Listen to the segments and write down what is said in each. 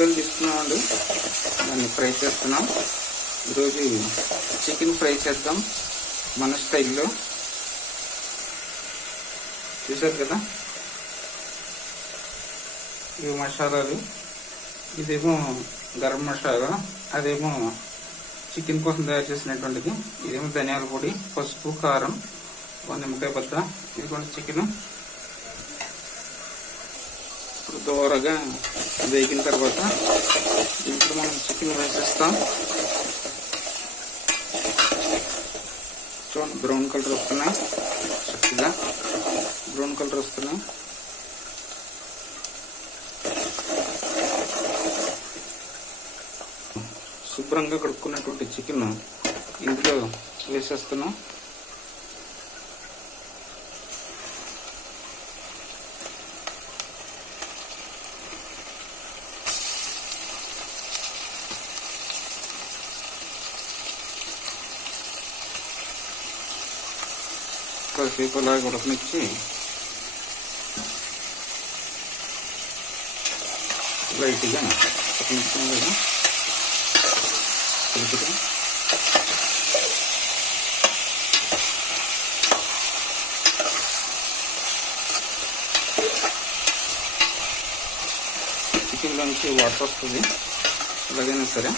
ఉల్లిపాయలు తీసుకున్నామండి, దాన్ని ఫ్రై చేస్తున్నాం. ఈరోజు చికెన్ ఫ్రై చేద్దాం మన స్టైల్లో. చూసారు కదా, ఇవి మసాలాలు. ఇదేమో గరం మసాలా, అదేమో చికెన్ కోసం తయారు చేసినటువంటిది. ఇదేమో ధనియాల పొడి, పసుపు, కారం, నిమ్మకాయ బద్ద. ఇది కూడా చికెన్. ఇప్పుడు దోరగా వేగిన తర్వాత దీంట్లో మనం చికెన్ వేసేస్తాం. చూడండి, బ్రౌన్ కలర్ వస్తున్నాయి, చక్కగా బ్రౌన్ కలర్ వస్తున్నాయి. శుభ్రంగా కడుక్కున్నటువంటి చికెన్ ఇందులో వేసేస్తున్నాం. కాసేపు అలా ఉడకనిచ్చి లైట్గా ఉడకనిచ్చాం కదా, కలుపుతాం. చికెన్లోంచి వాటర్ వస్తుంది, ఎలాగైనా సరే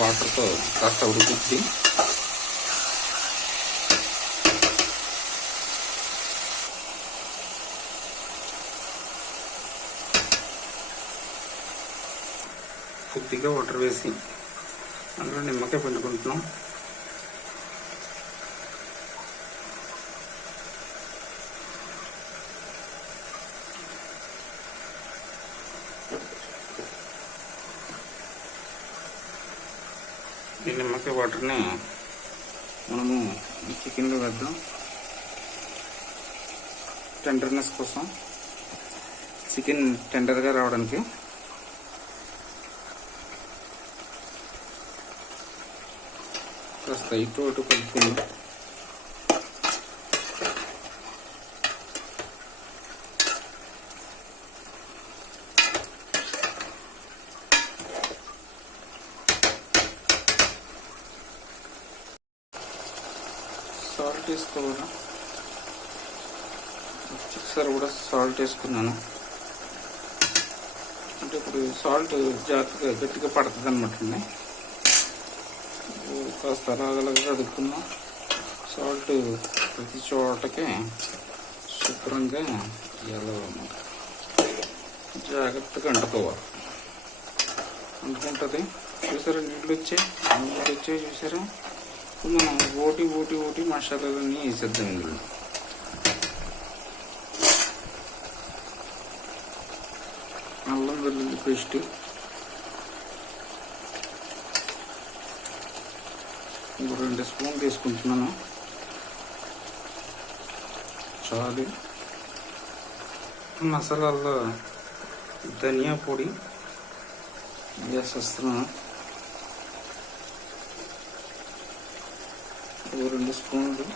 వాటర్తో కాస్త ఉడుకుద్ది. కొద్దిగా వాటర్ వేసి అందులో నిమ్మకాయ పిండుకుంటున్నాం. ఈ నిమ్మకాయ వాటర్ని మనము ఈ చికెన్లో వేద్దాం. టెండర్నెస్ కోసం, చికెన్ టెండర్గా రావడానికి. కాస్త ఇటు అటు కలుపుకుందాం. సాల్ట్ వేసుకోవాలా, ఒకసారి కూడా సాల్ట్ వేసుకున్నాను. అంటే ఇప్పుడు సాల్ట్ జాగ్రత్తగా గట్టిగా పడుతుంది అన్నమాట. కాస్త అలాగలాగా కడుక్కున్నాం. సాల్ట్ ప్రతి చోటకి శుభ్రంగా ఎలా జాగ్రత్తగా అంటుకోవాలి. అంటుకుంటుంది. చూసారా, నీళ్ళు వచ్చాయి చూసారా. ఇప్పుడు మనం ఓటి మసాలాలన్నీ వేసేద్దాం ఇందులో. అల్లం వెల్లుల్లి పేస్ట్, ఇంకో 2 స్పూన్లు తీసుకుంటున్నాను, చాలు. మసాలాల్లో ధనియా పొడి వేసేస్తున్నాను, 2 స్పూన్లు.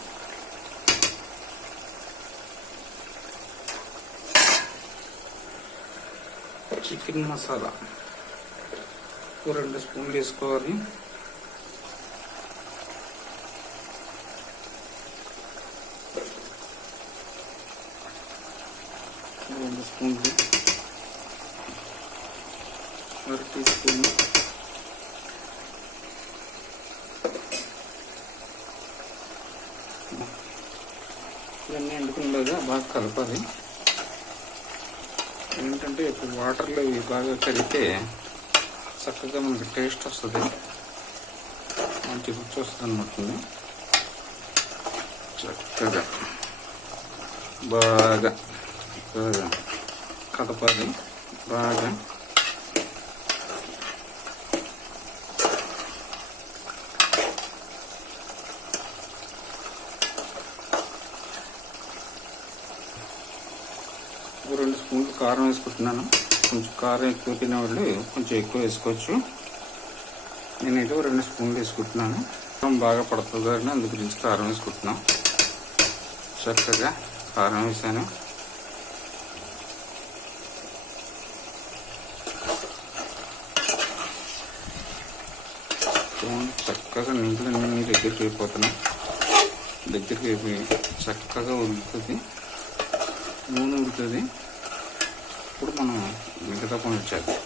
చికెన్ మసాలా 2 స్పూన్లు వేసుకోవాలి. స్పూన్లు, 1 టీ స్పూన్ ఇవన్నీ ఎండుకునేలాగా బాగా కలపాలి. ఏంటంటే ఇప్పుడు వాటర్లో ఇవి బాగా కలిపితే చక్కగా మనకి టేస్ట్ వస్తుంది, మంచి రుచి వస్తుంది అన్నమాట. చక్కగా బాగా కలపాలి. బాగా ఒక 2 స్పూన్లు కారం వేసుకుంటున్నాను. కొంచెం కారం ఎక్కువ తినేవాళ్ళు కొంచెం ఎక్కువ వేసుకోవచ్చు. నేనైతే 2 స్పూన్లు వేసుకుంటున్నాను. కారం బాగా పడుతుంది కానీ అందు గురించి కారం వేసుకుంటున్నాను. చక్కగా కారం వేసాను. చక్కగా నీళ్ళన్నీ దగ్గరికి అయిపోతున్నాయి. దగ్గరికి అయిపోయి చక్కగా ఉడుకుతుంది, నూనె ఉడుకుతుంది. ఇప్పుడు మనం మిగతా పని చేద్దాం.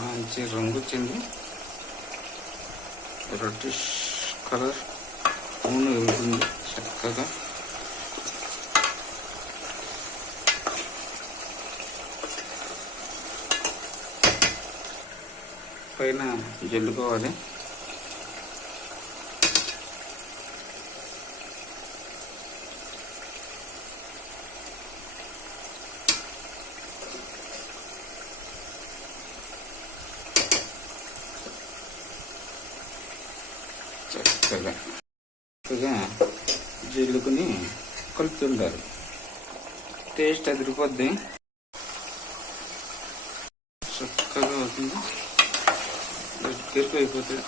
మంచి రంగు వచ్చింది, రెడ్డిష్ కలర్. నూనె వెళ్తుంది చక్కగా. పైన జల్లుకోవాలి. చక్కగా చక్కగా జల్లుకుని కలుపుతుండాలి. టేస్ట్ అదిరిపోద్ది, చక్కగా అవుతుంది. దగ్గరకు అయిపోతుంది,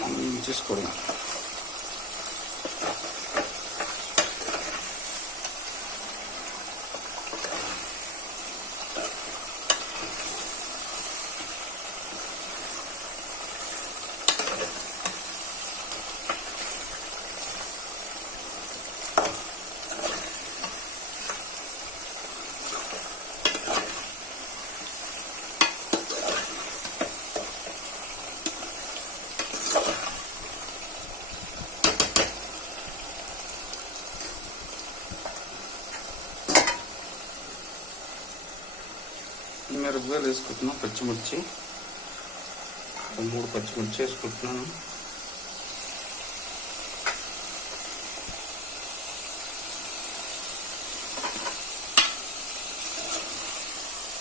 మనం చేసుకోవడం. మిరపకాయలు వేసుకుంటున్నాను, పచ్చిమిర్చి 3 పచ్చిమిర్చి వేసుకుంటున్నాను.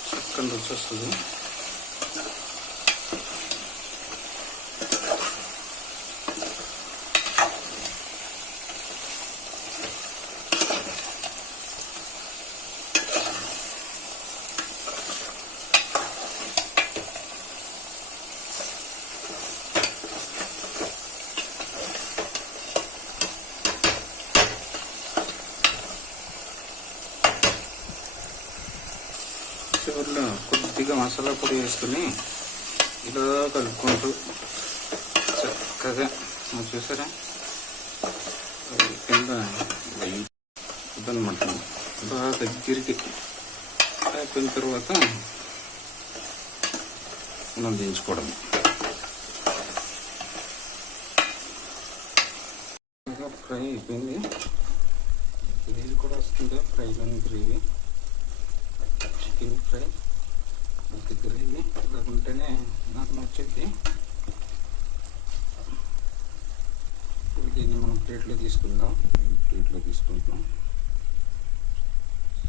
చక్కని రుచి వస్తుంది. చివరిలో కొద్దిగా మసాలా పొడి వేసుకుని ఇలా కలుపుకుంటూ చక్కగా చూసారా కింద ఇదన్నమాట. బాగా దగ్గరికి అయిపోయిన తర్వాత మనం దించుకోవడం. ఫ్రై అయిపోయింది. గ్రేవీ కూడా వస్తుంది, ఫ్రైలోని గ్రేవీ. చికెన్ ఫ్రై అది గ్రేవీ ఇలా ఉంటేనే నాకు నచ్చింది. ఇప్పుడు దీన్ని మనం ప్లేట్లో తీసుకుందాం. ప్లేట్లో తీసుకుంటాం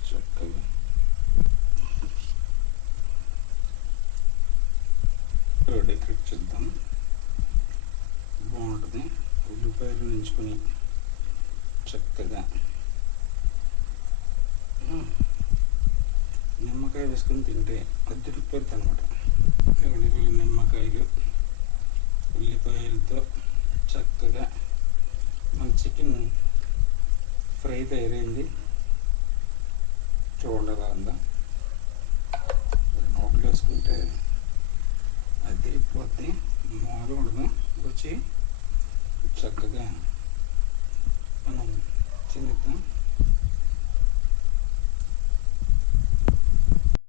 చక్కగా. డెకరేట్ చేద్దాం, బాగుంటుంది. ఉల్లిపాయలు నుంచుకొని చక్కగా నిమ్మకాయ వేసుకొని తింటే అద్దరిపోతుంది అనమాట. నిమ్మకాయలు ఉల్లిపాయలతో చక్కగా మన చికెన్ ఫ్రై తయారైంది. చూడగా ఉందా, నోట్లో వేసుకుంటే అద్దరిపోద్ది, మామూలు ఉండదు రుచి. చక్కగా మనం తినేద్దాం.